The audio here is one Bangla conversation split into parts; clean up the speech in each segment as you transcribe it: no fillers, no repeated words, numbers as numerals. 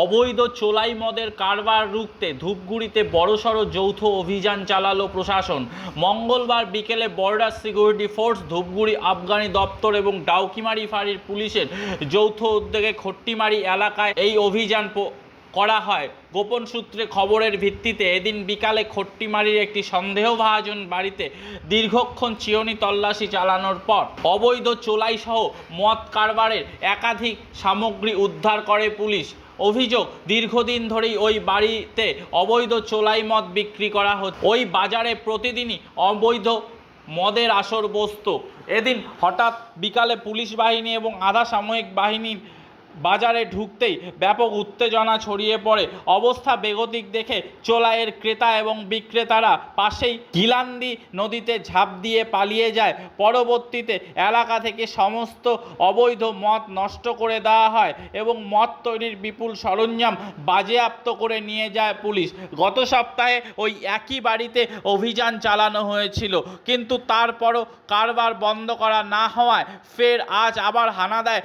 অবৈধ চোলাই মদের কারবার রুখতে ধূপগুড়িতে বড়সড় যৌথ অভিযান চালালো প্রশাসন। মঙ্গলবার বিকেলে বর্ডার সিকিউরিটি ফোর্স, ধূপগুড়ি আবগারি দপ্তর এবং ডাউকিমারি ফাঁড়ির পুলিশের যৌথ উদ্যোগে খট্টিমারি এলাকায় এই অভিযান করা হয়। গোপন সূত্রে খবরের ভিত্তিতে এদিন বিকালে খট্টিমারির একটি সন্দেহভাজন বাড়িতে দীর্ঘক্ষণ চিরুনি তল্লাশি চালানোর পর অবৈধ চোলাই সহ মদ কারবারের একাধিক সামগ্রী উদ্ধার করে পুলিশ। অভিযোগ, দীর্ঘদিন ধরেই ওই বাড়িতে অবৈধ চোলাই মদ বিক্রি করা হতো। ওই বাজারে প্রতিদিনই অবৈধ মদের আসর বসত। এদিন হঠাৎ বিকালে পুলিশ বাহিনী এবং আধা সামরিক বাহিনীর বাজারে ঢুকতেই ব্যাপক উত্তেজনা ছড়িয়ে পড়ে। অবস্থা বেগতিক দেখে চোলাইয়ের ক্রেতা এবং বিক্রেতারা পাশেই গিলান্দি নদীতে ঝাঁপ দিয়ে পালিয়ে যায়। পরবর্তীতে এলাকা থেকে সমস্ত অবৈধ মদ নষ্ট করে দেওয়া হয় এবং মদ তৈরির বিপুল সরঞ্জাম বাজেয়াপ্ত করে নিয়ে যায় পুলিশ। গত সপ্তাহে ওই একই বাড়িতে অভিযান চালানো হয়েছিল, কিন্তু তারপরও কারবার বন্ধ করা না হওয়ায় ফের আজ আবার হানা দেয়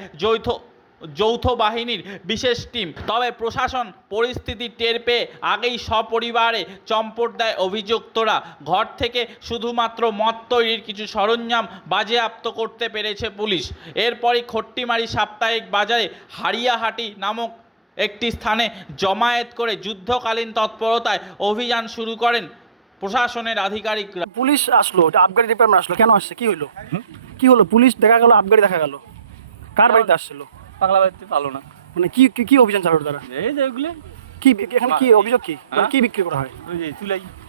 যৌথ বাহিনীর বিশেষ টিম। তবে প্রশাসন পরিস্থিতি টের পেয়ে আগেই সপরিবারে চম্পট দেয় অভিযুক্তরা। ঘর থেকে শুধুমাত্র মদ তৈরির কিছু সরঞ্জাম বাজেয়াপ্ত করতে পেরেছে পুলিশ। এরপরই খট্টিমারি সাপ্তাহিক বাজারে হারিয়াহাটি নামক একটি স্থানে জমায়েত করে যুদ্ধকালীন তৎপরতায় অভিযান শুরু করেন প্রশাসনের আধিকারিকরা। পুলিশ আসলো, আবগারি ডিপার্টমেন্ট আসলো, কেন আসছে? কি হলো? পুলিশ দেখা গেল, আবগারি দেখা গেল, কার বাড়িতে আসছিল? পাগলা বাড়িতে পালো না, মানে কি কি অভিযান চালালো তারা? এই যে এগুলো কি এখানে কি অভিযোগ? কি মানে কি বিক্রি করা হয়? ওই যে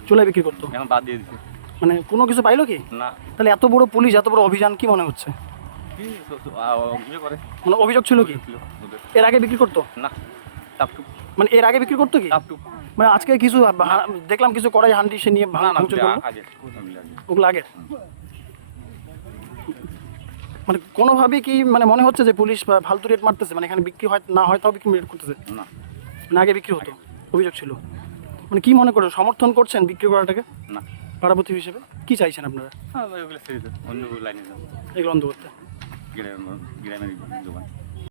চুলাই বিক্রি করতো, এখন বাদ দিয়ে দিছে। মানে কোনো কিছু পাইলো কি না। তাহলে এত বড় পুলিশ, এত বড় অভিযান, কি মনে হচ্ছে? কি অভিযোগ করে? মানে অভিযোগ ছিল কি এর আগে বিক্রি করতো? না, টাপটুপ। মানে এর আগে বিক্রি করতো কি? টাপটুপ মানে আজকে কিছু দেখলাম, কিছু কড়াই হান্ডি সে নিয়ে ভাঙচুর করলো। আগে ওগুলো আগের? মানে কোনোভাবেই কি মানে মনে হচ্ছে যে পুলিশ ফালতু রেট মারতেছে? মানে এখানে বিক্রি হয় না হয় তাও বিক্রি রেট করতেছে? না, মানে আগে বিক্রি হতো, অভিযোগ ছিল। মানে কি মনে করছেন, সমর্থন করছেন বিক্রি করাটাকে? না। পাড়াপতি হিসেবে কি চাইছেন আপনারা? ওগুলো ছেড়ে অন্য লাইনে যাবো, এগুলো বন্ধ করতে। গ্রামের দোকান।